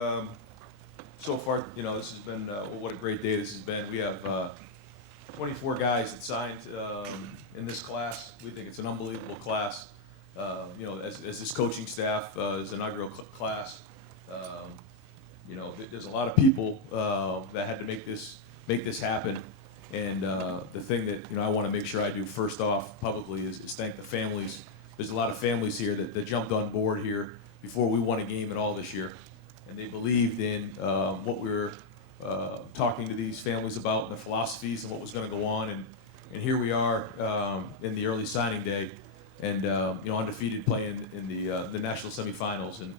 Um, so far, this has been what a great day this has been. We have 24 guys that signed in this class. We think it's an unbelievable class. As this coaching staff is inaugural class, there's a lot of people that had to make this happen. And the thing that I want to make sure I do first off publicly is thank the families. There's a lot of families here that jumped on board here before we won a game at all this year, and they believed in what we were talking to these families about and the philosophies and what was going to go on. And here we are in the early signing day, and undefeated playing in the national semifinals. And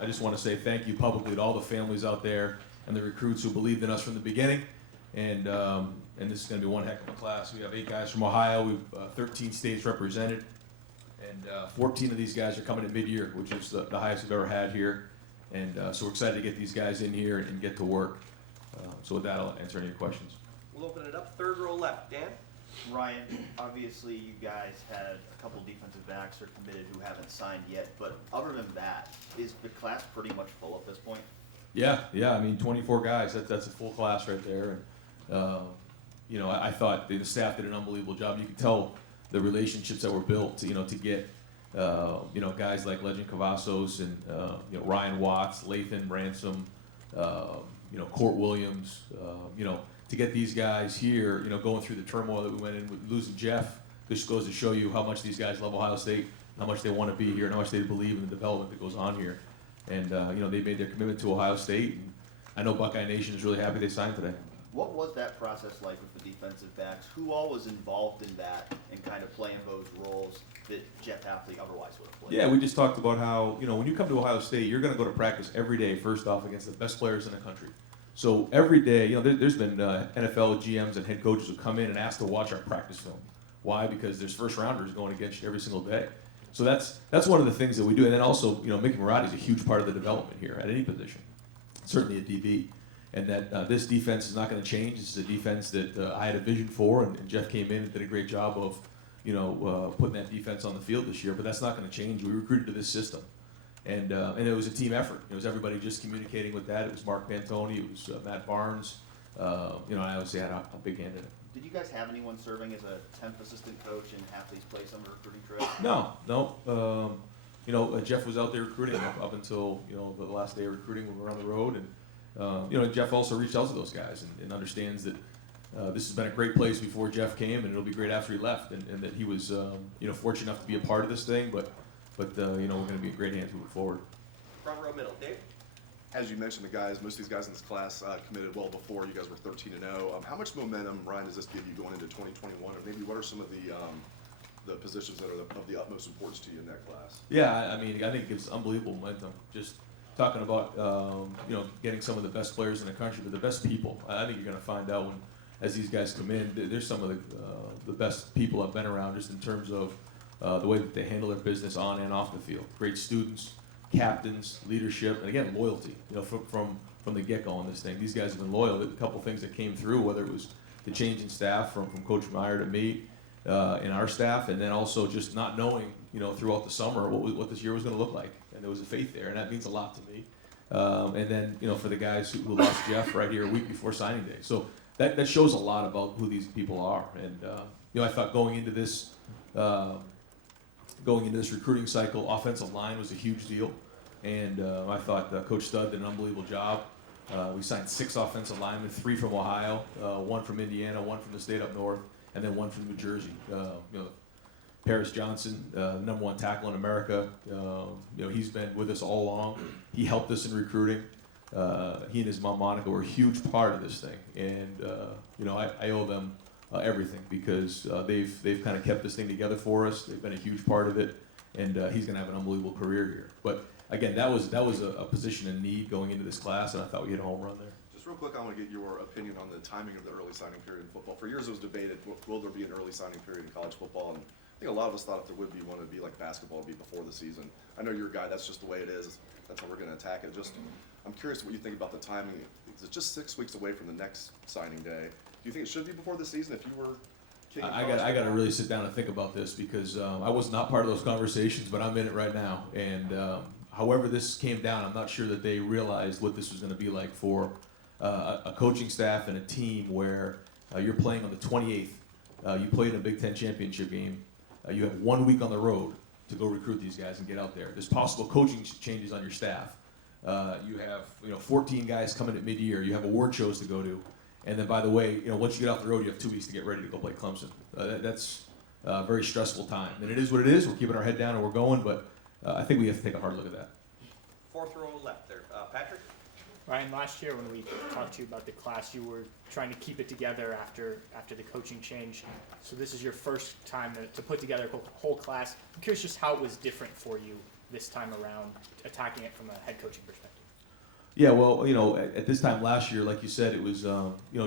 I just want to say thank you publicly to all the families out there and the recruits who believed in us from the beginning. And this is going to be one heck of a class. We have 8 guys from Ohio. We've 13 states represented, and 14 of these guys are coming in mid-year, which is the highest we've ever had here. And so we're excited to get these guys in here and get to work. So with that, I'll answer any questions. We'll open it up. Third row left. Dan? Ryan, obviously you guys had a couple defensive backs are committed who haven't signed yet, but other than that, is the class pretty much full at this point? Yeah. I mean, 24 guys. That's a full class right there. And I thought the staff did an unbelievable job. You could tell the relationships that were built to get guys like Legend Cavazos and Ryan Watts, Lathan Ransom, Court Williams, to get these guys here, going through the turmoil that we went in with losing Jeff. This goes to show you how much these guys love Ohio State, how much they want to be here, and how much they believe in the development that goes on here. And they made their commitment to Ohio State. And I know Buckeye Nation is really happy they signed today. What was that process like with the defensive backs? Who all was involved in that and kind of playing those roles that Jeff Hafley otherwise would have played? Yeah, we just talked about how, when you come to Ohio State, you're going to go to practice every day, first off, against the best players in the country. So every day, there's been NFL GMs and head coaches who come in and ask to watch our practice film. Why? Because there's first rounders going against you every single day. So that's one of the things that we do. And then also, Mickey Marotti is a huge part of the development here at any position, certainly at DB. And that this defense is not going to change. This is a defense that I had a vision for, and Jeff came in and did a great job of, putting that defense on the field this year. But that's not going to change. We recruited to this system, and it was a team effort. It was everybody just communicating with that. It was Mark Pantoni. It was Matt Barnes. I obviously had a big hand in it. Did you guys have anyone serving as a 10th assistant coach in Hafley's place on the recruiting trail? No. Jeff was out there recruiting up until the last day of recruiting when we were on the road, and Jeff also reached out to those guys and understands that this has been a great place before Jeff came, and it'll be great after he left, and that he was fortunate enough to be a part of this thing, but we're going to be in great hands moving forward. Front row middle. Dave? As you mentioned, most of these guys in this class committed well before. You guys were 13-0. How much momentum, Ryan, does this give you going into 2021, or maybe what are some of the positions that are of the utmost importance to you in that class? Yeah, I mean, I think it's unbelievable momentum. Just talking about getting some of the best players in the country, but the best people. I think you're going to find out as these guys come in, there's some of the best people I've been around, just in terms of the way that they handle their business on and off the field. Great students, captains, leadership, and again, loyalty. From the get-go on this thing, these guys have been loyal. There's a couple things that came through, whether it was the change in staff from Coach Meyer to me and our staff, and then also just not knowing throughout the summer what this year was going to look like. And there was a faith there, and that means a lot to me. And then, for the guys who lost Jeff right here a week before signing day. So that shows a lot about who these people are. And, I thought going into this recruiting cycle, offensive line was a huge deal. And I thought Coach Stud did an unbelievable job. We signed 6 offensive linemen, 3 from Ohio, 1 from Indiana, 1 from the state up north, and then 1 from New Jersey. Paris Johnson, #1 tackle in America. He's been with us all along. He helped us in recruiting. He and his mom Monica were a huge part of this thing, and I owe them everything because they've kind of kept this thing together for us. They've been a huge part of it, and he's going to have an unbelievable career here. But again, that was a position in need going into this class, and I thought we hit a home run there. Just real quick, I want to get your opinion on the timing of the early signing period in football. For years, it was debated: will there be an early signing period in college football? And I think a lot of us thought if there would be one, it'd be like basketball, it'd be before the season. I know you're a guy, that's just the way it is. That's how we're going to attack it. I'm curious what you think about the timing. Is it just 6 weeks away from the next signing day? Do you think it should be before the season if you were king of college I got to football? really sit down and think about this because I was not part of those conversations, but I'm in it right now. And however this came down, I'm not sure that they realized what this was going to be like for a coaching staff and a team where you're playing on the 28th. You played in a Big Ten championship game. You have 1 week on the road to go recruit these guys and get out there. There's possible coaching changes on your staff. You have 14 guys coming at mid-year. You have award shows to go to. And then, by the way, once you get off the road, you have 2 weeks to get ready to go play Clemson. That's a very stressful time. And it is what it is. We're keeping our head down and we're going, but I think we have to take a hard look at that. Fourth row left there. Patrick? Ryan, last year when we talked to you about the class, you were trying to keep it together after the coaching change. So this is your first time to put together a whole class. I'm curious just how it was different for you this time around, attacking it from a head coaching perspective. Yeah, well, at this time last year, like you said, it was,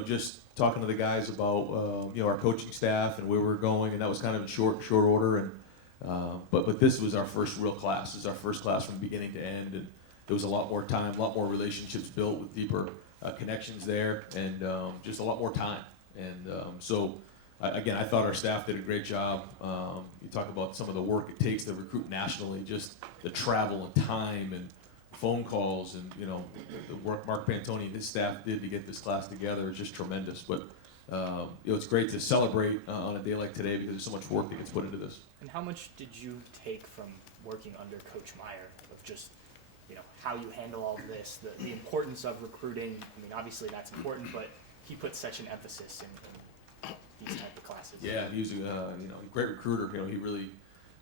just talking to the guys about, our coaching staff and where we were going, and that was kind of in short order. And but this was our first real class. This is our first class from beginning to end, and there was a lot more time, a lot more relationships built with deeper connections there, and just a lot more time. And again, I thought our staff did a great job. You talk about some of the work it takes to recruit nationally, just the travel and time and phone calls, and the work Mark Pantoni and his staff did to get this class together is just tremendous. But it's great to celebrate on a day like today because there's so much work that gets put into this. And how much did you take from working under Coach Meyer of just how you handle all of this, the importance of recruiting? I mean, obviously that's important, but he puts such an emphasis in these type of classes. Yeah, he was a great recruiter. He really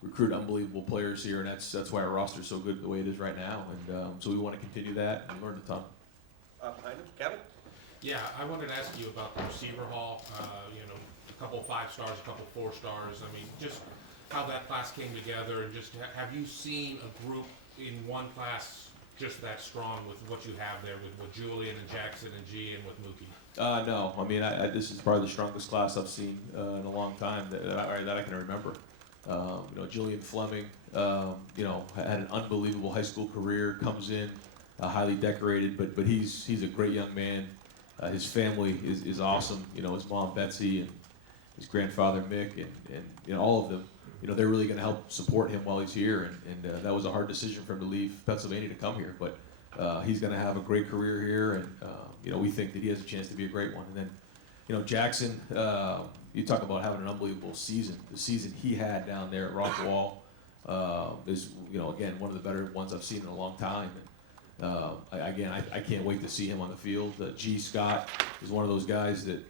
recruited unbelievable players here, and that's why our roster is so good the way it is right now. And so we want to continue that and learn a ton. Behind him, Kevin? Yeah, I wanted to ask you about the receiver hall. A couple 5 stars, a couple 4 stars. I mean, just how that class came together, and just have you seen a group in one class just that strong with what you have there with Julian and Jackson and G and with Mookie? No, I mean, this is probably the strongest class I've seen in a long time that I can remember. Julian Fleming, had an unbelievable high school career, comes in highly decorated, but he's a great young man. His family is awesome. His mom Betsy and his grandfather Mick and all of them. They're really going to help support him while he's here, and that was a hard decision for him to leave Pennsylvania to come here. But he's going to have a great career here, and we think that he has a chance to be a great one. And then, Jackson, you talk about having an unbelievable season. The season he had down there at Rockwall is, again, one of the better ones I've seen in a long time. And, I can't wait to see him on the field. G. Scott is one of those guys that,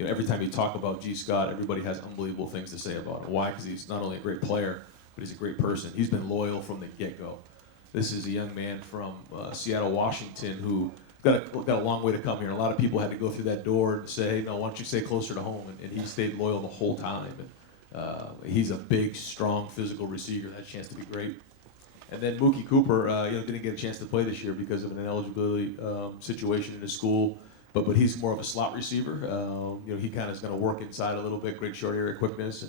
every time you talk about G. Scott, everybody has unbelievable things to say about him. Why? Because he's not only a great player, but he's a great person. He's been loyal from the get-go. This is a young man from Seattle, Washington, who got a long way to come here. A lot of people had to go through that door and say, hey, no, why don't you stay closer to home? And he stayed loyal the whole time. And he's a big, strong, physical receiver. Had a chance to be great. And then Mookie Cooper, didn't get a chance to play this year because of an eligibility situation in his school. But he's more of a slot receiver. He kind of is going to work inside a little bit, great short area quickness.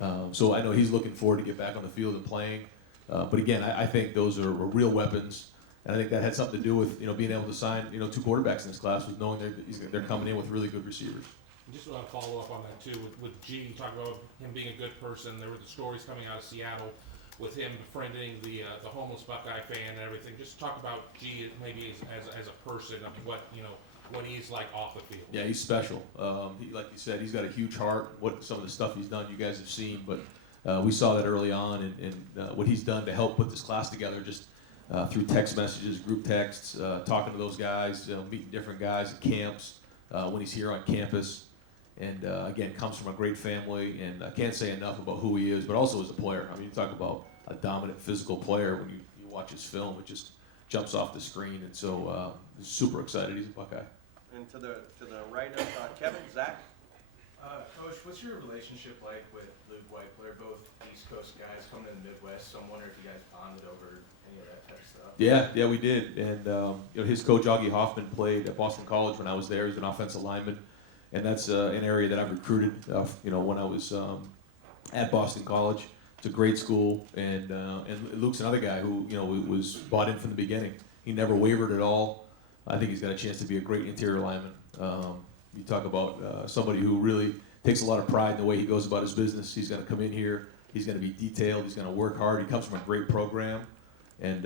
And so I know he's looking forward to get back on the field and playing. But again, I think those are real weapons. And I think that had something to do with being able to sign 2 quarterbacks in this class, with knowing they're coming in with really good receivers. Just want to follow up on that too. With G, you talk about him being a good person. There were the stories coming out of Seattle with him befriending the homeless Buckeye fan and everything. Just talk about G maybe as a person. I mean, what he's like off the field. Yeah, he's special. Like you said, he's got a huge heart. Some of the stuff he's done, you guys have seen, but we saw that early on, and what he's done to help put this class together, just through text messages, group texts, talking to those guys, meeting different guys at camps, when he's here on campus, and again, comes from a great family, and I can't say enough about who he is, but also as a player. I mean, you talk about a dominant physical player. When you watch his film, it just jumps off the screen, and so super excited. He's a Buckeye. And to the right of Kevin, Zach? Coach, what's your relationship like with Luke White? They're both East Coast guys coming in the Midwest, so I'm wondering if you guys bonded over any of that type of stuff. Yeah, we did. And his coach Augie Hoffman played at Boston College when I was there. He's an offensive lineman, and that's an area that I've recruited. When I was at Boston College, it's a great school, and Luke's another guy who was bought in from the beginning. He never wavered at all. I think he's got a chance to be a great interior lineman. You talk about somebody who really takes a lot of pride in the way he goes about his business. He's going to come in here. He's going to be detailed. He's going to work hard. He comes from a great program. And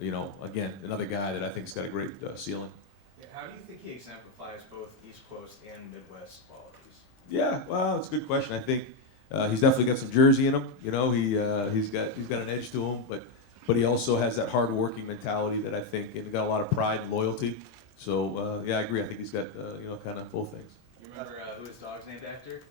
you know, again, another guy that I think's got a great ceiling. Yeah, how do you think he exemplifies both East Coast and Midwest qualities? Yeah, well, it's a good question. I think he's definitely got some Jersey in him. You know, he's got an edge to him, but he also has that hard-working mentality that I think, and he got a lot of pride and loyalty. So yeah, I agree. I think he's got you know, kind of both things. You remember who his dog's named after?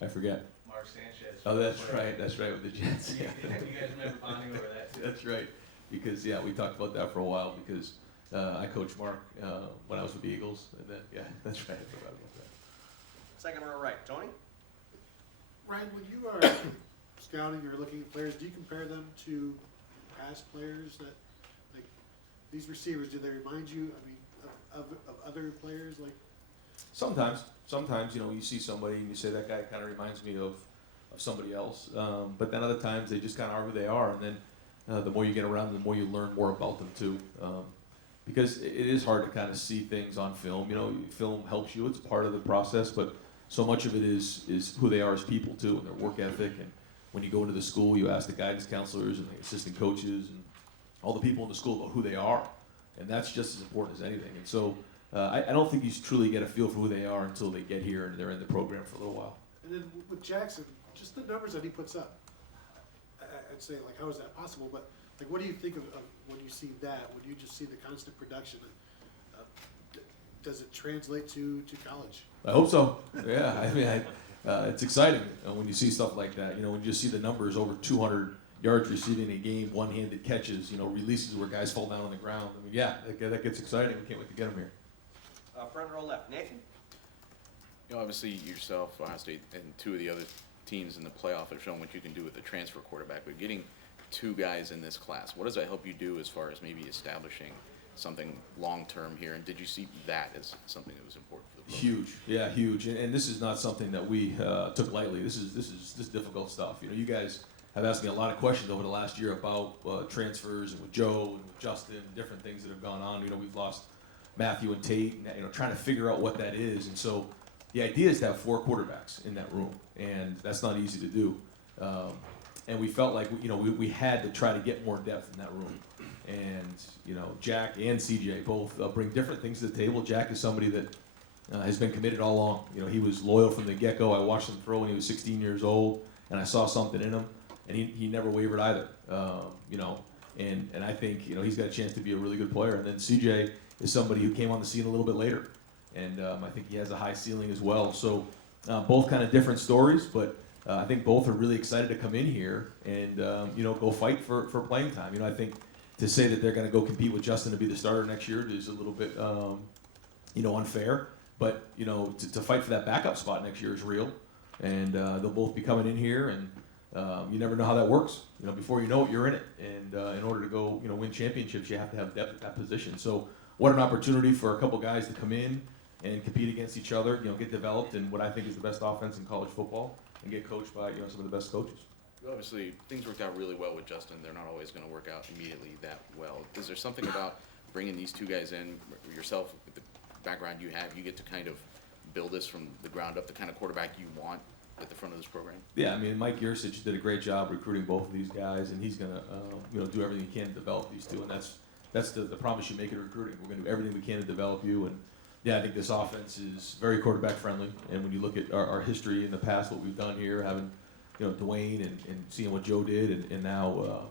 I forget. Mark Sanchez. Oh, that's right. That's right with the Jets. You guys remember bonding over that too? That's right. Because yeah, we talked about that for a while because I coached Mark when I was with the Eagles, and then yeah, that's right. I forgot about that. Second row right, Tony? Ryan, when you are scouting or looking at players, do you compare them to past players that, like, these receivers, do they remind you, I mean, of other players, like? Sometimes, you know, you see somebody and you say that guy kind of reminds me of somebody else. But then other times they just kind of are who they are, and then the more you get around, the more you learn more about them too. Because it is hard to kind of see things on film. You know, film helps you; it's part of the process. But so much of it is who they are as people too, and their work ethic. And when you go into the school, you ask the guidance counselors and the assistant coaches and all the people in the school about who they are, and that's just as important as anything. And so I don't think you truly get a feel for who they are until they get here and they're in the program for a little while. And then with Jackson, just the numbers that he puts up, I'd say, like, how is that possible? But, like, what do you think of when you see that, when you just see the constant production? Does it translate to college? I hope so. Yeah, I mean, it's exciting when you see stuff like that. You know, when you just see the numbers, over 200 yards receiving a game, one-handed catches, you know, releases where guys fall down on the ground. I mean, yeah, that gets exciting. We can't wait to get them here. Front row left, Nathan? You know, obviously yourself, Ohio State, and two of the other teams in the playoff have shown what you can do with a transfer quarterback. But getting two guys in this class, what does that help you do as far as maybe establishing something long-term here? And did you see that as something that was important for the program? Huge, yeah, huge. And this is not something that we took lightly. This is difficult stuff. You know, you guys have asked me a lot of questions over the last year about transfers and with Joe and with Justin and different things that have gone on. You know, we've lost Matthew and Tate, and, you know, trying to figure out what that is. And so the idea is to have 4 quarterbacks in that room, and that's not easy to do. And we felt like, you know, we had to try to get more depth in that room. And, you know, Jack and CJ both bring different things to the table. Jack is somebody that has been committed all along. You know, he was loyal from the get-go. I watched him throw when he was 16 years old, and I saw something in him, and he never wavered either. You know, and I think, you know, he's got a chance to be a really good player. And then CJ is somebody who came on the scene a little bit later, and I think he has a high ceiling as well. So both kind of different stories, but I think both are really excited to come in here and you know, go fight for playing time. You know, I think to say that they're going to go compete with Justin to be the starter next year is a little bit you know, unfair. But you know, to fight for that backup spot next year is real, and they'll both be coming in here, and you never know how that works. You know, before you know it, you're in it, and in order to go, you know, win championships, you have to have depth at that position. So what an opportunity for a couple guys to come in and compete against each other, you know, get developed in what I think is the best offense in college football, and get coached by, you know, some of the best coaches. Obviously, things worked out really well with Justin. They're not always going to work out immediately that well. Is there something about bringing these two guys in, yourself, with the background you have, you get to kind of build this from the ground up, the kind of quarterback you want at the front of this program? Yeah, I mean, Mike Yursich did a great job recruiting both of these guys, and he's going to, you know, do everything he can to develop these two, and that's the promise you make in recruiting. We're going to do everything we can to develop you, and yeah, I think this offense is very quarterback friendly. And when you look at our history in the past, what we've done here, having, you know, Dwayne and seeing what Joe did, and now,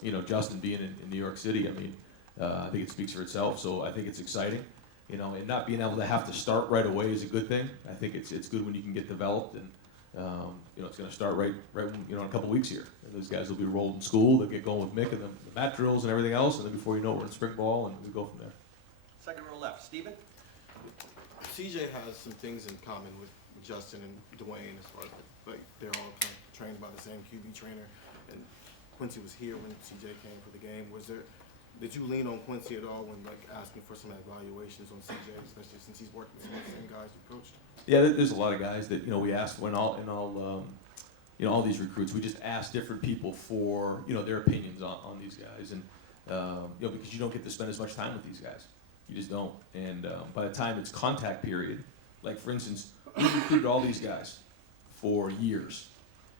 you know, Justin being in New York City, I mean, I think it speaks for itself. So I think it's exciting, you know, and not being able to have to start right away is a good thing. I think it's good when you can get developed, and you know, it's going to start right when, you know, in a couple weeks here. And those guys will be rolled in school. They'll get going with Mick and the mat drills and everything else, and then before you know it, we're in spring ball, and we go from there. Second row left, Stephen? CJ has some things in common with Justin and Dwayne as far as, like, they're all kind of trained by the same QB trainer. And Quincy was here when CJ came for the game. Did you lean on Quincy at all when, like, asking for some evaluations on CJ, especially since he's worked with some of the same guys you coached? Yeah, there's a lot of guys that, you know, we asked when you know, all these recruits, we just ask different people for, you know, their opinions on these guys, and you know, because you don't get to spend as much time with these guys, you just don't. And by the time it's contact period, like for instance, we recruited all these guys for years,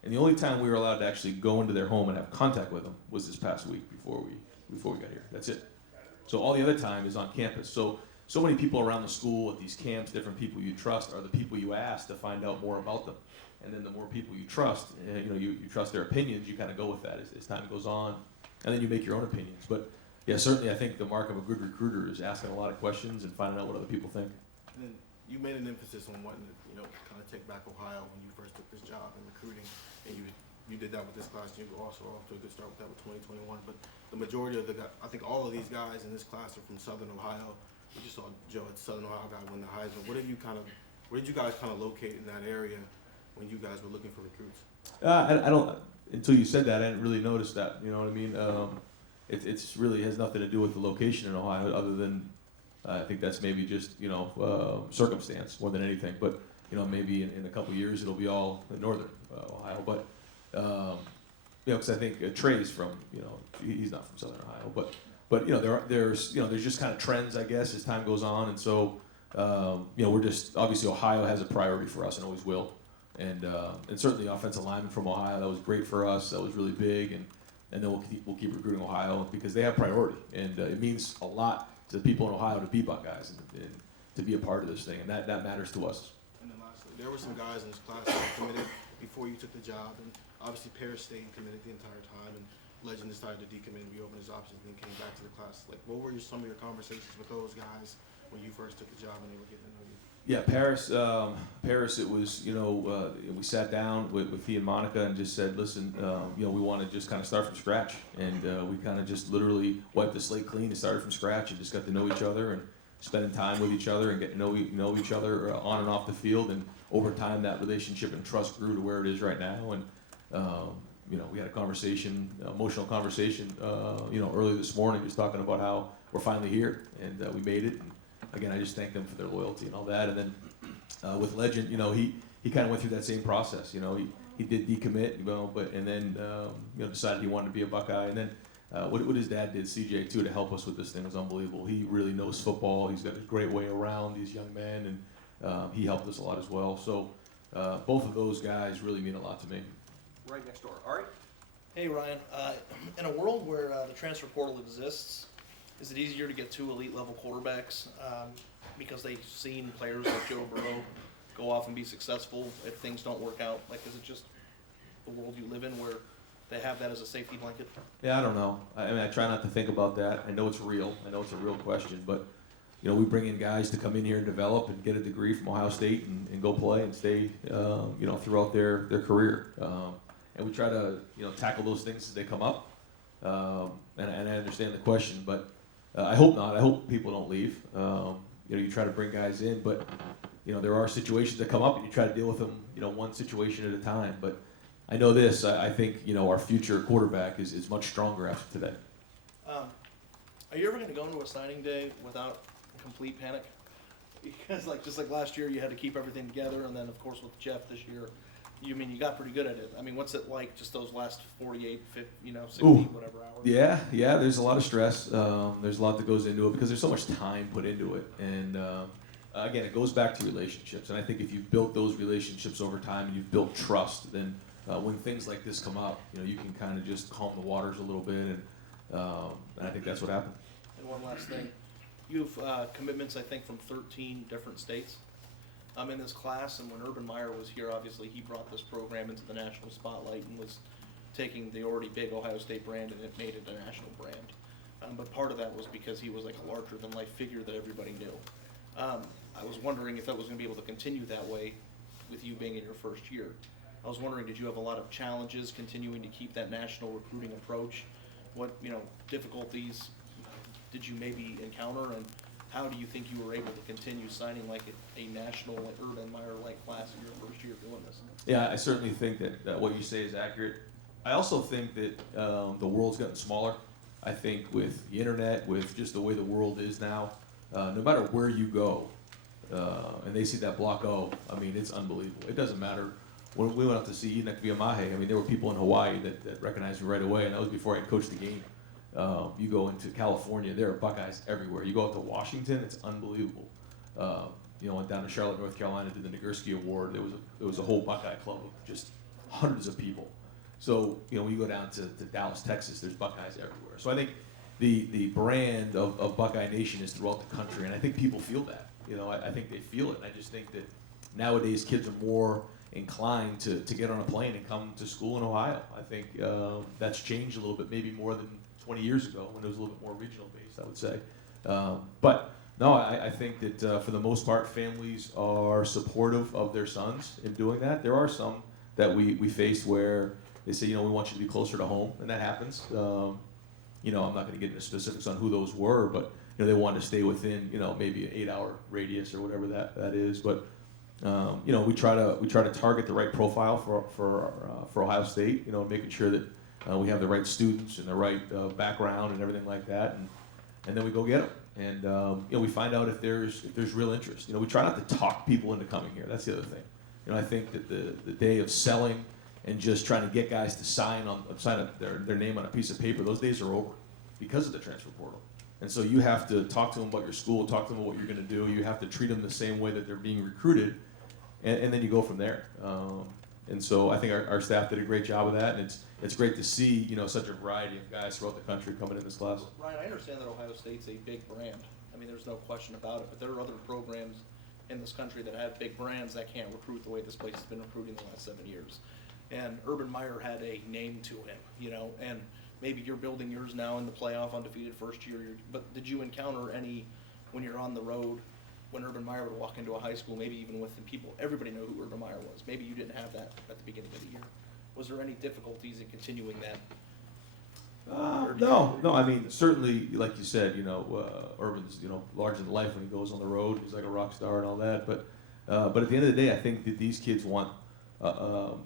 and the only time we were allowed to actually go into their home and have contact with them was this past week before we before we got here. That's it. So all the other time is on campus. So many people around the school at these camps, different people you trust, are the people you ask to find out more about them. And then the more people you trust, you trust their opinions, you kind of go with that as time goes on, and then you make your own opinions. But yeah, certainly I think the mark of a good recruiter is asking a lot of questions and finding out what other people think. And then you made an emphasis on wanting to, kind of take back Ohio when you first took this job in recruiting, and you did that with this class. You also off to a good start with that with 2021. But the majority of I think all of these guys in this class are from Southern Ohio. We just saw Joe at Southern Ohio guy win the Heisman. Where did you guys kind of locate in that area when you guys were looking for recruits? I don't. Until you said that, I didn't really notice that. You know what I mean? It's really has nothing to do with the location in Ohio, other than I think that's maybe just circumstance more than anything. But maybe in a couple of years it'll be all in northern Ohio. But because I think Trey's from he's not from Southern Ohio, but there's just kind of trends, I guess, as time goes on, and so we're just obviously Ohio has a priority for us and always will, and certainly offensive lineman from Ohio, that was great for us, that was really big, and then we'll keep recruiting Ohio because they have priority, and it means a lot to the people in Ohio to be Buckeyes and to be a part of this thing, and that matters to us. And then lastly, there were some guys in this class that committed before you took the job, and obviously Paris stayed committed the entire time, and Legend decided to decommit and reopen his options, and then came back to the class. Like, what were some of your conversations with those guys when you first took the job and they were getting to know you? Yeah, Paris. It was we sat down with he and Monica and just said, listen, we want to just kind of start from scratch, and we kind of just literally wiped the slate clean and started from scratch and just got to know each other and spending time with each other and getting to know each other on and off the field, and over time that relationship and trust grew to where it is right now, and we had a conversation, emotional conversation, early this morning, just talking about how we're finally here and we made it. And again, I just thank them for their loyalty and all that. And then with Legend, he kind of went through that same process. He did decommit, and then decided he wanted to be a Buckeye. And then what his dad did, CJ, too, to help us with this thing was unbelievable. He really knows football. He's got a great way around these young men, and he helped us a lot as well. So both of those guys really mean a lot to me. Right next door. Ari? Hey Ryan, in a world where the transfer portal exists, is it easier to get two elite level quarterbacks because they've seen players like Joe Burrow go off and be successful if things don't work out? Like, is it just the world you live in where they have that as a safety blanket? Yeah, I don't know. I try not to think about that. I know it's real. I know it's a real question, but we bring in guys to come in here and develop and get a degree from Ohio State and go play and stay, throughout their career. And we try to, tackle those things as they come up. And I understand the question, but I hope not. I hope people don't leave. You try to bring guys in, but there are situations that come up, and you try to deal with them, one situation at a time. But I know this. I think our future quarterback is much stronger after today. Are you ever going to go into a signing day without complete panic? Because just like last year, you had to keep everything together, and then of course with Jeff this year, you got pretty good at it. I mean, what's it like just those last 48, 50, 60, whatever hours? Yeah, there's a lot of stress. There's a lot that goes into it because there's so much time put into it. And again, it goes back to relationships. And I think if you've built those relationships over time and you've built trust, then when things like this come up, you can kind of just calm the waters a little bit. And I think that's what happened. And one last thing. You have commitments, I think, from 13 different states. In this class, and when Urban Meyer was here, obviously he brought this program into the national spotlight and was taking the already big Ohio State brand and it made it a national brand. But part of that was because he was like a larger-than-life figure that everybody knew. I was wondering if that was going to be able to continue that way with you being in your first year. I was wondering, did you have a lot of challenges continuing to keep that national recruiting approach? What difficulties did you maybe encounter, and how do you think you were able to continue signing like a national Urban Meyer-like class in your first year doing this? Yeah, I certainly think that what you say is accurate. I also think that the world's gotten smaller. I think with the internet, with just the way the world is now, no matter where you go, and they see that block O, I mean, it's unbelievable. It doesn't matter. When we went up to see Enoch Viamahe, I mean, there were people in Hawaii that recognized me right away, and that was before I had coached the game. You go into California, there are Buckeyes everywhere. You go out to Washington, it's unbelievable. Went down to Charlotte, North Carolina, did the Nagurski Award. There was a whole Buckeye club of just hundreds of people. So when you go down to Dallas, Texas, there's Buckeyes everywhere. So I think the brand of Buckeye Nation is throughout the country, and I think people feel that. You know, I think they feel it. And I just think that nowadays kids are more inclined to get on a plane and come to school in Ohio. I think that's changed a little bit, maybe more than 20 years ago when it was a little bit more regional based, I would say. But no, I think that for the most part, families are supportive of their sons in doing that. There are some that we faced where they say, you know, we want you to be closer to home, and that happens. You know, I'm not going to get into specifics on who those were, but you know, they wanted to stay within, you know, maybe an 8-hour radius or whatever that is. But you know, we try to target the right profile for Ohio State. You know, making sure that we have the right students and the right background and everything like that, and then we go get them. And you know, we find out if there's real interest. You know, we try not to talk people into coming here. That's the other thing. You know, I think that the day of selling and just trying to get guys to sign their name on a piece of paper, those days are over because of the transfer portal. And so you have to talk to them about your school, talk to them about what you're going to do. You have to treat them the same way that they're being recruited, and then you go from there. And so I think our staff did a great job of that, and it's great to see, you know, such a variety of guys throughout the country coming in this class. Ryan, I understand that Ohio State's a big brand. I mean, there's no question about it, but there are other programs in this country that have big brands that can't recruit the way this place has been recruiting the last 7 years. And Urban Meyer had a name to him, you know, and maybe you're building yours now in the playoff, undefeated first year. But did you encounter any, when you're on the road, when Urban Meyer would walk into a high school, maybe even with the people, everybody knew who Urban Meyer was. Maybe you didn't have that at the beginning of the year. Was there any difficulties in continuing that? No. I mean, certainly, like you said, you know, Urban's, you know, larger than life when he goes on the road. He's like a rock star and all that. But at the end of the day, I think that these kids want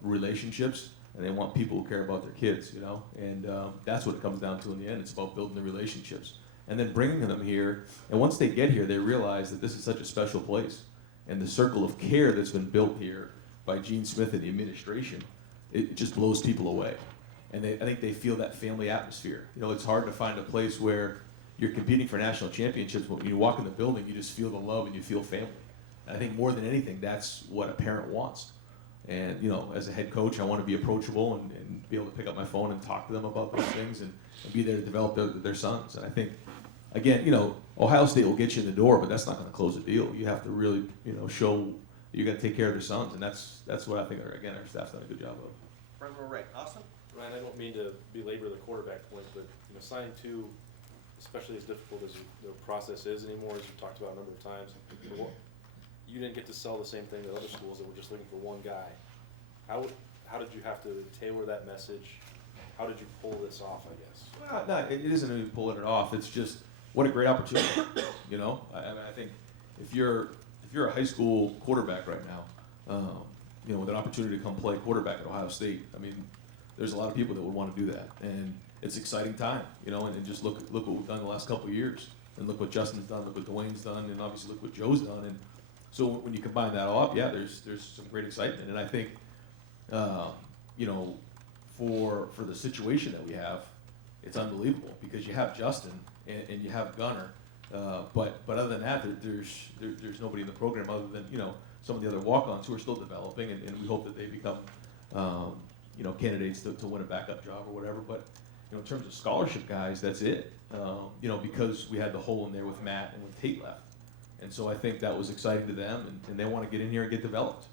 relationships, and they want people who care about their kids, you know. And that's what it comes down to in the end. It's about building the relationships and then bringing them here. And once they get here, they realize that this is such a special place, and the circle of care that's been built here by Gene Smith and the administration, it just blows people away. And I think they feel that family atmosphere. You know, it's hard to find a place where you're competing for national championships, but when you walk in the building, you just feel the love and you feel family. And I think more than anything, that's what a parent wants. And, you know, as a head coach, I want to be approachable and be able to pick up my phone and talk to them about those things and be there to develop their sons. And I think, again, you know, Ohio State will get you in the door, but that's not going to close the deal. You have to really, you know, show you got to take care of their sons. And that's what I think, again, our staff's done a good job of. Front row right. Austin? Ryan, I don't mean to belabor the quarterback point, but you know, signing two, especially as difficult as the process is anymore, as you've talked about a number of times, you didn't get to sell the same thing that other schools that were just looking for one guy. How did you have to tailor that message? How did you pull this off, I guess? No, it isn't even pulling it off. It's just what a great opportunity. You know, I think if you're a high school quarterback right now, you know, with an opportunity to come play quarterback at Ohio State, I mean, there's a lot of people that would want to do that, and it's an exciting time. You know, and just look what we've done the last couple of years, and look what Justin's done, look what Dwayne's done, and obviously look what Joe's done. And so when you combine that all up, yeah, there's some great excitement, and I think, you know, for the situation that we have, it's unbelievable because you have Justin and you have Gunner, but other than that, there's nobody in the program other than, you know, some of the other walk-ons who are still developing, and we hope that they become, you know, candidates to win a backup job or whatever. But you know, in terms of scholarship guys, that's it. You know, because we had the hole in there with Matt and when Tate left. And so I think that was exciting to them, and they want to get in here and get developed.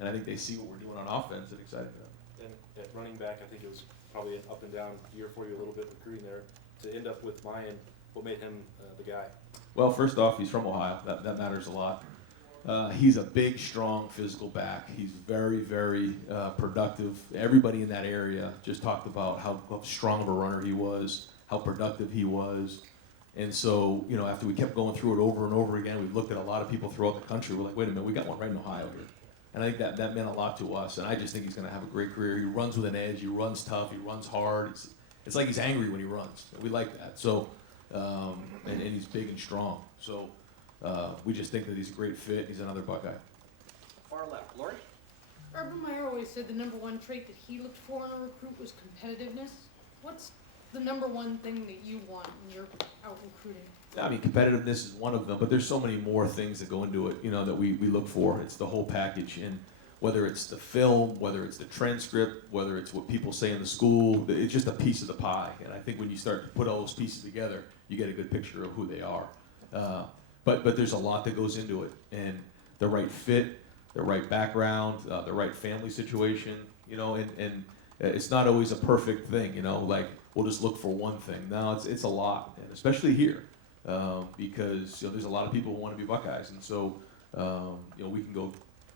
And I think they see what we're doing on offense and exciting to them. And at running back, I think it was probably an up and down year for you a little bit recruiting there. To end up with Mayan, what made him the guy? Well, first off, he's from Ohio. That matters a lot. He's a big, strong, physical back. He's very, very productive. Everybody in that area just talked about how strong of a runner he was, how productive he was. And so, you know, after we kept going through it over and over again, we've looked at a lot of people throughout the country. We're like, wait a minute, we got one right in Ohio here. And I think that meant a lot to us. And I just think he's going to have a great career. He runs with an edge. He runs tough. He runs hard. It's like he's angry when he runs. We like that. So, and he's big and strong. So we just think that he's a great fit. He's another Buckeye. Far left. Lori? Urban Meyer always said the number one trait that he looked for in a recruit was competitiveness. What's the number one thing that you want when you're out recruiting? I mean, competitiveness is one of them, but there's so many more things that go into it, you know, that we look for. It's the whole package. And whether it's the film, whether it's the transcript, whether it's what people say in the school, it's just a piece of the pie. And I think when you start to put all those pieces together, you get a good picture of who they are. But there's a lot that goes into it, and the right fit, the right background, the right family situation, you know, and it's not always a perfect thing, you know, like we'll just look for one thing. No, it's a lot, and especially here, because, you know, there's a lot of people who want to be Buckeyes, and so, you know, we can go,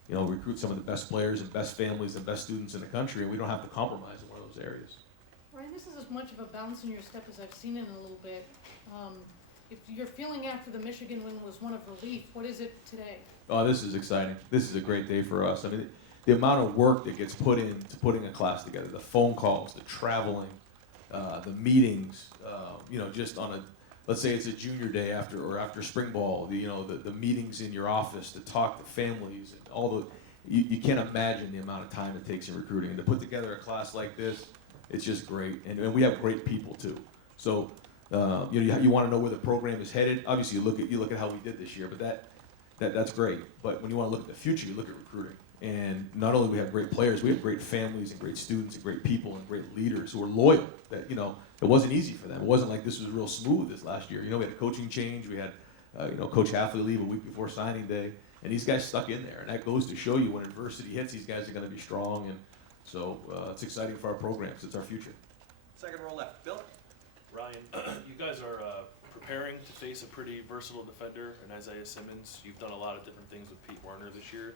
you know, recruit some of the best players and best families and best students in the country, and we don't have to compromise in one of those areas. Ryan, this is as much of a bounce in your step as I've seen in a little bit. If your feeling after the Michigan win was one of relief, what is it today? Oh, this is exciting. This is a great day for us. I mean, the amount of work that gets put into putting a class together, the phone calls, the traveling, the meetings, you know, just on a, let's say it's a junior day after spring ball, the meetings in your office to talk to families and all the, you can't imagine the amount of time it takes in recruiting. And to put together a class like this, it's just great. And we have great people too. So, you want to know where the program is headed. Obviously, you look at how we did this year, but that's great. But when you want to look at the future, you look at recruiting. And not only do we have great players, we have great families and great students and great people and great leaders who are loyal. That, you know, it wasn't easy for them. It wasn't like this was real smooth this last year. You know, we had a coaching change. We had, Coach Halfley leave a week before signing day, and these guys stuck in there. And that goes to show you when adversity hits, these guys are going to be strong. And so it's exciting for our programs. It's our future. Second row left, Bill. Ryan, you guys are preparing to face a pretty versatile defender in Isaiah Simmons. You've done a lot of different things with Pete Werner this year.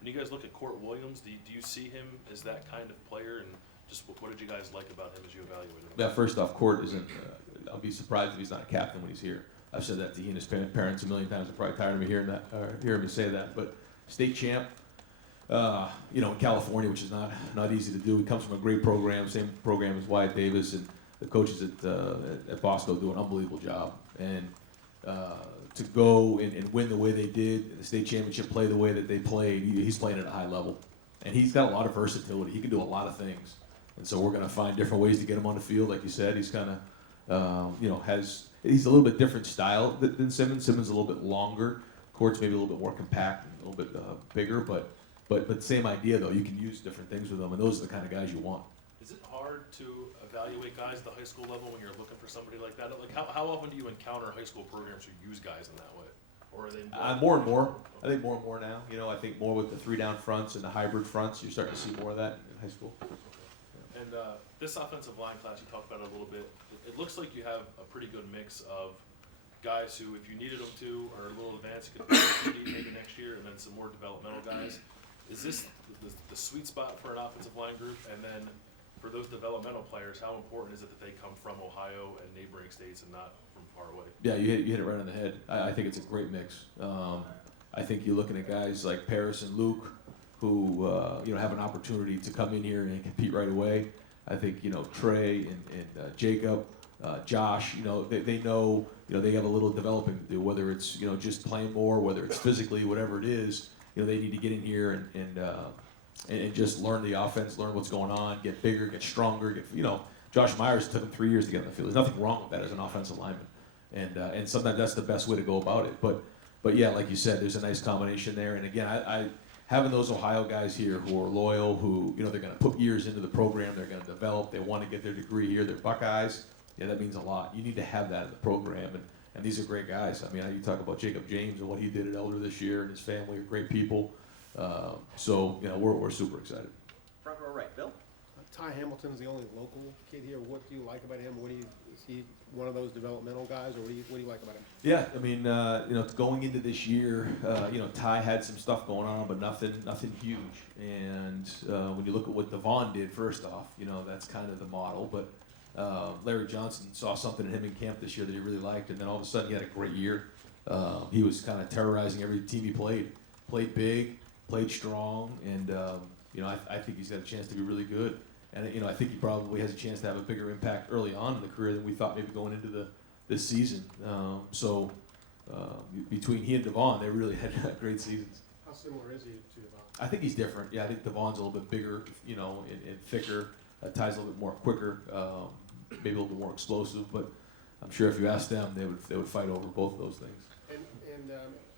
When you guys look at Court Williams, do you see him as that kind of player? And just what did you guys like about him as you evaluated him? Yeah, first off, Court isn't, I'll be surprised if he's not a captain when he's here. I've said that to he and his parents a million times. They're probably tired of me hearing me say that. But state champ, in California, which is not easy to do. He comes from a great program, same program as Wyatt Davis, and the coaches at Bosco do an unbelievable job. And to go and win the way they did, the state championship, play the way that they played, he's playing at a high level. And he's got a lot of versatility. He can do a lot of things. And so we're going to find different ways to get him on the field. Like you said, he's kind of, he's a little bit different style than Simmons. Simmons is a little bit longer. Court's maybe a little bit more compact, and a little bit bigger. But same idea, though. You can use different things with them, and those are the kind of guys you want. Is it hard to evaluate guys at the high school level when you're looking for somebody like that? Like, how often do you encounter high school programs who use guys in that way? Or are they More and more. I think more and more now. I think more with the 3-down fronts and the hybrid fronts, you're starting to see more of that in high school. And this offensive line class, you talked about it a little bit. It looks like you have a pretty good mix of guys who, if you needed them to, are a little advanced, you could be maybe next year, and then some more developmental guys. Is this the sweet spot for an offensive line group? And then for those developmental players, how important is it that they come from Ohio and neighboring states and not from far away? Yeah, you hit it right on the head. I think it's a great mix. I think you're looking at guys like Paris and Luke who have an opportunity to come in here and compete right away. I think Trey and Jacob, Josh, they know they got a little developing to do. Whether it's just playing more, whether it's physically, whatever it is, they need to get in here and just learn the offense, learn what's going on, get bigger, get stronger. Josh Myers took him 3 years to get on the field. There's nothing wrong with that as an offensive lineman, and sometimes that's the best way to go about it. But yeah, like you said, there's a nice combination there. And again, I having those Ohio guys here who are loyal, who they're going to put years into the program, they're going to develop, they want to get their degree here, they're Buckeyes. Yeah, that means a lot. You need to have that in the program, and these are great guys. I mean, you talk about Jacob James and what he did at Elder this year, and his family are great people. So we're super excited. Front row right, Bill. Ty Hamilton's the only local kid here. What do you like about him? Is he one of those developmental guys, or what do you like about him? Yeah, I mean, going into this year, Ty had some stuff going on, but nothing huge. And when you look at what Devon did, first off, that's kind of the model. But Larry Johnson saw something in him in camp this year that he really liked, and then all of a sudden he had a great year. He was kind of terrorizing every team he played. Played big, played strong, and I think he's got a chance to be really good. And I think he probably has a chance to have a bigger impact early on in the career than we thought maybe going into this season. Between he and Devon, they really had great seasons. How similar is he to Devon? I think he's different. Yeah, I think Devon's a little bit bigger, and thicker. Ty's a little bit more quicker, maybe a little bit more explosive. But I'm sure if you asked them, they would fight over both of those things. And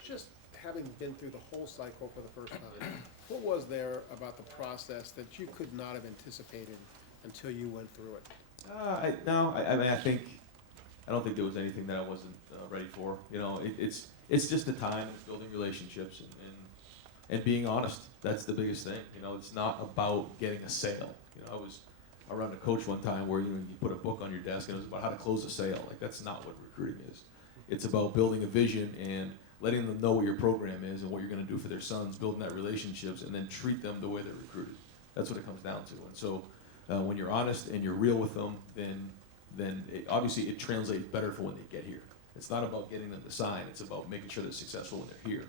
just having been through the whole cycle for the first time, what was there about the process that you could not have anticipated until you went through it? I mean, I don't think there was anything that I wasn't ready for. You know, it's just the time, it's building relationships and being honest. That's the biggest thing. You know, it's not about getting a sale. You know, I was around a coach one time where you put a book on your desk and it was about how to close a sale. Like, that's not what recruiting is. It's about building a vision and letting them know what your program is and what you're going to do for their sons, building that relationships, and then treat them the way they're recruited. That's what it comes down to. And so when you're honest and you're real with them, then obviously it translates better for when they get here. It's not about getting them to sign. It's about making sure they're successful when they're here.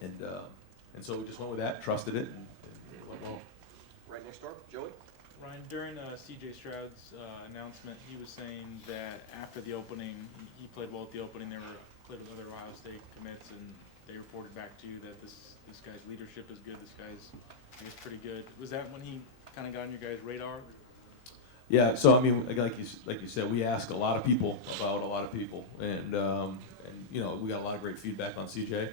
And so we just went with that, trusted it, and it went well. Right next door, Joey? Ryan, during C.J. Stroud's announcement, he was saying that after the opening, he played well at the opening. They played with other Ohio State commits, and they reported back to you that this guy's leadership is good. This guy's, I guess, pretty good. Was that when he kind of got on your guys' radar? Yeah. So I mean, like you said, we ask a lot of people about a lot of people, and you know, we got a lot of great feedback on CJ.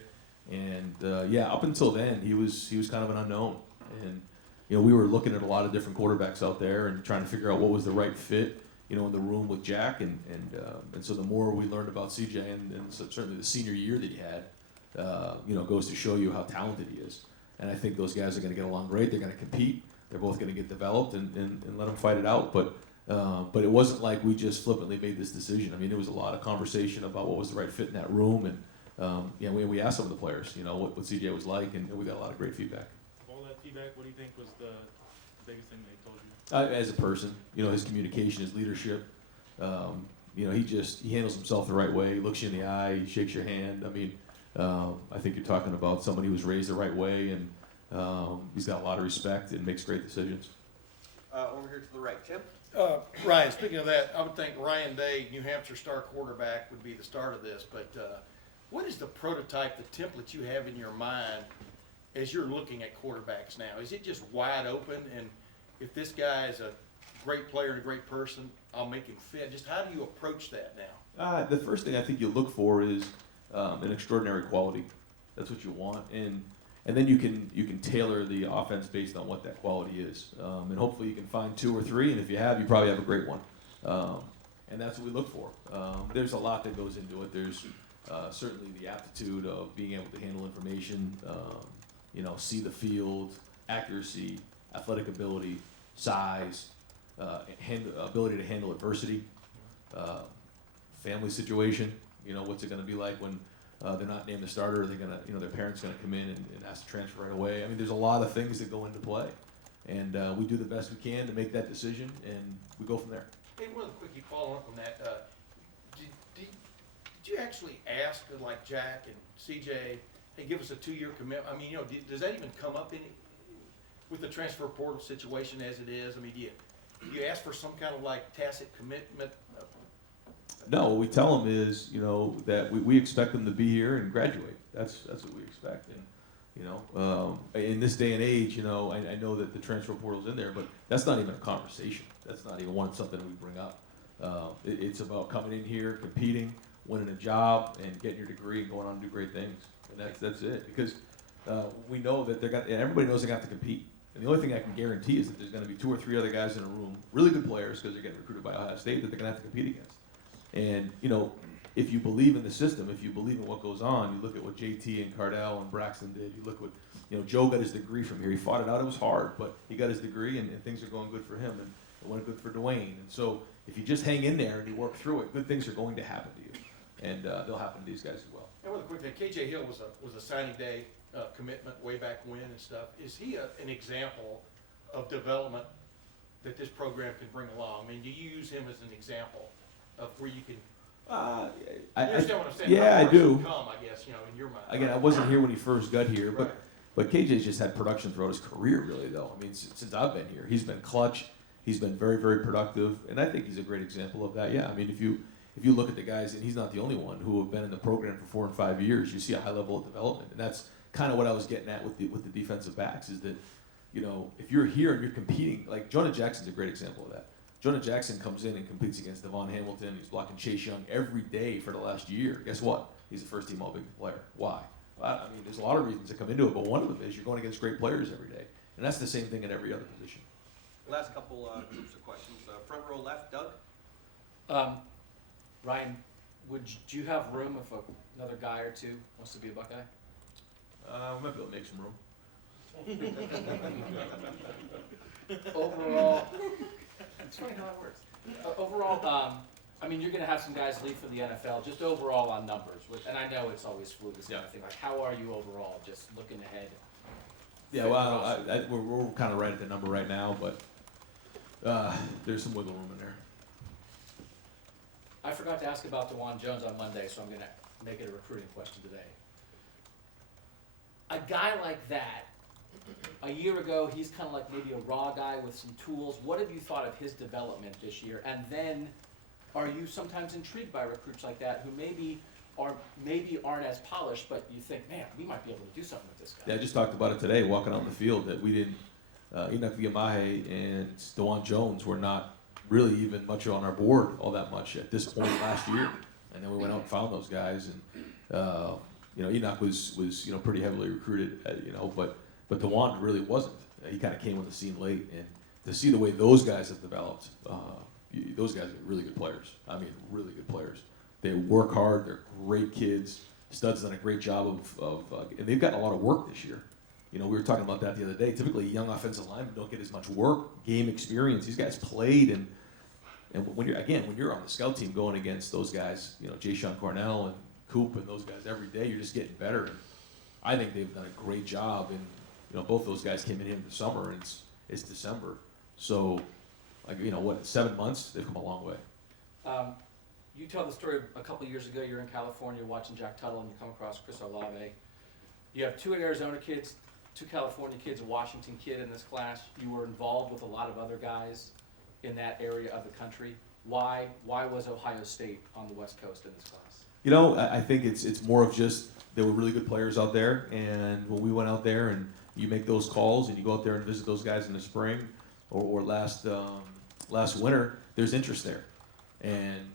And yeah, up until then, he was kind of an unknown, and you know, we were looking at a lot of different quarterbacks out there and trying to figure out what was the right fit, you know, in the room with Jack, and so the more we learned about CJ, and so certainly the senior year that he had, you know, goes to show you how talented he is. And I think those guys are going to get along great. They're going to compete. They're both going to get developed, and let them fight it out. But it wasn't like we just flippantly made this decision. I mean, there was a lot of conversation about what was the right fit in that room, and you know, we asked some of the players, you know, what CJ was like, and we got a lot of great feedback. Of all that feedback, what do you think was the biggest thing they told you? As a person, you know, his communication, his leadership, you know, he handles himself the right way. He looks you in the eye, he shakes your hand. I mean, I think you're talking about somebody who was raised the right way, and he's got a lot of respect and makes great decisions. Over here to the right, Tim? Ryan, speaking of that, I would think Ryan Day, New Hampshire star quarterback, would be the start of this, but what is the prototype, the template you have in your mind as you're looking at quarterbacks now? Is it just wide open, and if this guy is a great player and a great person, I'll make him fit? Just how do you approach that now? The first thing I think you look for is an extraordinary quality. That's what you want, and then you can tailor the offense based on what that quality is, and hopefully you can find 2 or 3, and if you have, you probably have a great one, and that's what we look for. There's a lot that goes into it. There's certainly the aptitude of being able to handle information, you know, see the field, accuracy, athletic ability, size, ability to handle adversity, family situation. You know, what's it going to be like when they're not named the starter? Are they going to, you know, their parents going to come in and ask to transfer right away? I mean, there's a lot of things that go into play, and we do the best we can to make that decision, and we go from there. Hey, one quickie follow-up on that. Did you actually ask, like Jack and CJ, hey, give us a 2-year commitment? I mean, you know, does that even come up with the transfer portal situation as it is? I mean, do you ask for some kind of like tacit commitment? No, what we tell them is, you know, that we expect them to be here and graduate. That's what we expect. And, you know, in this day and age, you know, I know that the transfer portal's in there, but that's not even a conversation. That's not even something we bring up. It's about coming in here, competing, winning a job, and getting your degree and going on to do great things. And that's it. Because we know that and everybody knows they're going to have to compete. And the only thing I can guarantee is that there's going to be 2 or 3 other guys in a room, really good players, because they're getting recruited by Ohio State, that they're going to have to compete against. And, you know, if you believe in the system, if you believe in what goes on, you look at what JT and Cardell and Braxton did. You look what, you know, Joe got his degree from here. He fought it out. It was hard, but he got his degree, and things are going good for him. And it went good for Dwayne. And so if you just hang in there and you work through it, good things are going to happen to you. And they'll happen to these guys as well. And one quick thing, KJ Hill was a signing day commitment way back when and stuff. Is he an example of development that this program can bring along? I mean, do you use him as an example of where you can? You understand what I'm saying? Yeah, I do. Come, I guess, you know, in your mind. Again, I wasn't here when he first got here, Right. but KJ's just had production throughout his career, really, though. I mean, since I've been here, he's been clutch. He's been very, very productive, and I think he's a great example of that. Yeah, I mean, if you look at the guys, and he's not the only one who have been in the program for 4 and 5 years, you see a high level of development, and that's kind of what I was getting at with the defensive backs is that, you know, if you're here and you're competing, like Jonah Jackson's a great example of that. Jonah Jackson comes in and competes against Devon Hamilton. He's blocking Chase Young every day for the last year. Guess what? He's a first-team All-Big player. Why? I mean, there's a lot of reasons that come into it, but one of them is you're going against great players every day. And that's the same thing in every other position. Last couple groups of questions. Front row left, Doug? Ryan, do you have room if another guy or two wants to be a Buckeye? We might be able to make some room. Overall, it's funny how that works. Overall, I mean, you're going to have some guys leave for the NFL. Just overall on numbers, and I know it's always fluid. This kind of thing. Like, how are you overall? Just looking ahead. Yeah, well, we're kind of right at the number right now, but there's some wiggle room in there. I forgot to ask about DeJuan Jones on Monday, so I'm going to make it a recruiting question today. A guy like that, a year ago, he's kind of like maybe a raw guy with some tools. What have you thought of his development this year? And then, are you sometimes intrigued by recruits like that who maybe aren't as polished, but you think, man, we might be able to do something with this guy? Yeah, I just talked about it today, walking out in the field, that we didn't, Enoch Viamahe and DeJuan Jones were not really even much on our board all that much at this point last year. And then we went out and found those guys, and Enoch was pretty heavily recruited, but DeJuan really wasn't. He kind of came on the scene late, and to see the way those guys have developed, those guys are really good players. I mean, really good players. They work hard. They're great kids. Stud's done a great job and they've gotten a lot of work this year. We were talking about that the other day. Typically, young offensive linemen don't get as much work, game experience. These guys played, and when you're on the scout team going against those guys, Jay Sean Cornell and Coop and those guys every day, you're just getting better. And I think they've done a great job. And both those guys came in here in the summer, and it's December, so 7 months, they've come a long way. You tell the story a couple years ago. You're in California watching Jack Tuttle, and you come across Chris Olave. You have 2 Arizona kids, 2 California kids, a Washington kid in this class. You were involved with a lot of other guys in that area of the country. Why was Ohio State on the West Coast in this class? I think it's more of just there were really good players out there, and when we went out there and you make those calls and you go out there and visit those guys in the spring or last winter, there's interest there. And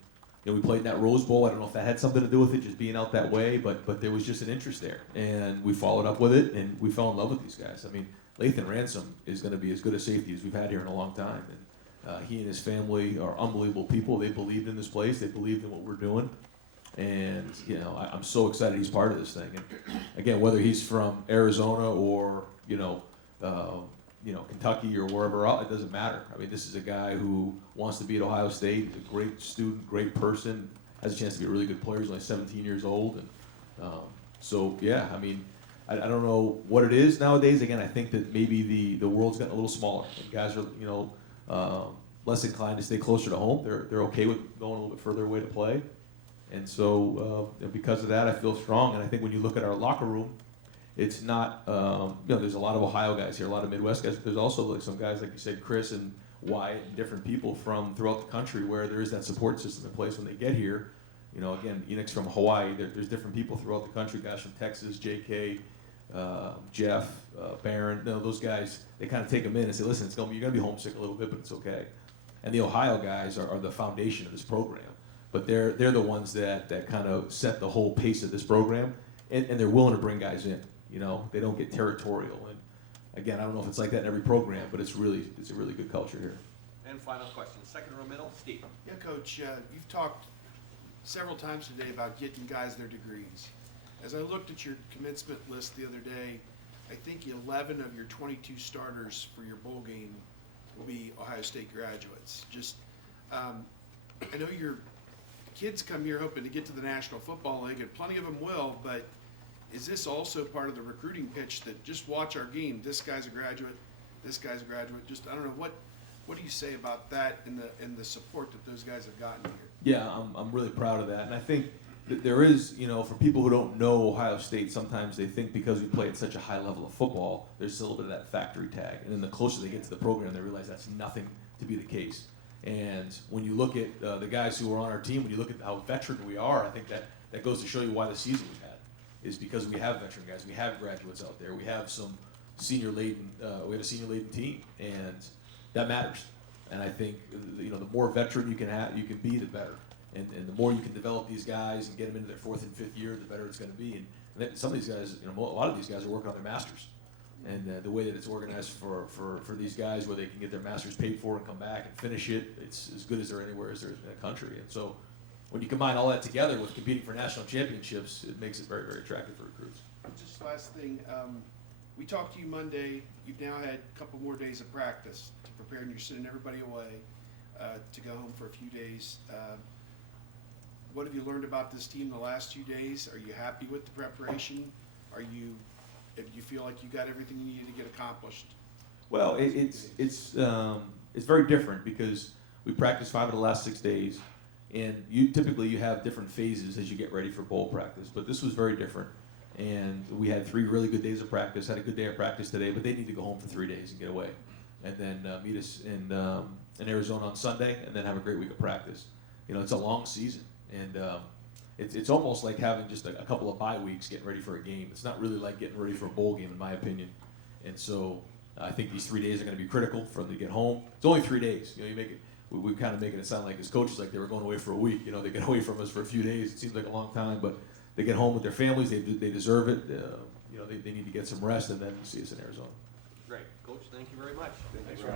we played in that Rose Bowl. I don't know if that had something to do with it, just being out that way, but there was just an interest there. And we followed up with it, and we fell in love with these guys. I mean, Lathan Ransom is going to be as good a safety as we've had here in a long time. And he and his family are unbelievable people. They believed in this place. They believed in what we're doing. And, I'm so excited he's part of this thing. And, again, whether he's from Arizona or, Kentucky or wherever else, it doesn't matter. I mean, this is a guy who wants to be at Ohio State. He's a great student, great person, has a chance to be a really good player. He's only 17 years old. And I don't know what it is nowadays. Again, I think that maybe the world's gotten a little smaller. And guys are, less inclined to stay closer to home. They're okay with going a little bit further away to play. And so because of that, I feel strong. And I think when you look at our locker room, it's not, there's a lot of Ohio guys here, a lot of Midwest guys, but there's also some guys, like you said, Chris and Wyatt, and different people from throughout the country where there is that support system in place when they get here. Again, Enoch's from Hawaii. There's different people throughout the country, guys from Texas, JK, Jeff, Barron. Those guys, they kind of take them in and say, listen, you're going to be homesick a little bit, but it's okay. And the Ohio guys are the foundation of this program. But they're the ones that kind of set the whole pace of this program, and they're willing to bring guys in. They don't get territorial. And again, I don't know if it's like that in every program, but it's a really good culture here. And final question, second row middle, Steve. Yeah, Coach, you've talked several times today about getting guys their degrees. As I looked at your commencement list the other day, I think 11 of your 22 starters for your bowl game will be Ohio State graduates. I know your kids come here hoping to get to the National Football League, and plenty of them will, but is this also part of the recruiting pitch that just watch our game? This guy's a graduate, this guy's a graduate. Just, I don't know, what do you say about that and the support that those guys have gotten here? Yeah, I'm really proud of that. And I think that there is, for people who don't know Ohio State, sometimes they think because we play at such a high level of football, there's a little bit of that factory tag. And then the closer they get to the program, they realize that's nothing to be the case. And when you look at the guys who are on our team, when you look at how veteran we are, I think that goes to show you why the season we've had is because we have veteran guys, we have graduates out there, we have some senior laden, we have a senior laden team, and that matters. And I think the more veteran you can be, the better. And the more you can develop these guys and get them into their 4th and 5th year, the better it's going to be. And And then some of these guys, you know, a lot of these guys are working on their masters. And the way that it's organized for these guys, where they can get their masters paid for and come back and finish it, it's as good as there anywhere as there is in the country. And so when you combine all that together with competing for national championships, it makes it very, very attractive for recruits. Just last thing, we talked to you Monday, you've now had a couple more days of practice to prepare, and you're sending everybody away to go home for a few days. What have you learned about this team the last 2 days? Are you happy with the preparation? Do you feel like you got everything you needed to get accomplished? Well, it's very different because we practiced 5 of the last 6 days, and you have different phases as you get ready for bowl practice. But this was very different, and we had 3 really good days of practice. Had a good day of practice today, but they need to go home for 3 days and get away, and then meet us in Arizona on Sunday, and then have a great week of practice. You know, it's a long season, and it's almost like having just a couple of bye weeks getting ready for a game. It's not really like getting ready for a bowl game, in my opinion. And so I think these 3 days are going to be critical for them to get home. It's only 3 days. You know, we kind of making it sound like as coaches like they were going away for a week. You know, they get away from us for a few days. It seems like a long time, but they get home with their families. They deserve it. You know, they need to get some rest and then see us in Arizona. Great. Coach, thank you very much. Thanks, Ryan.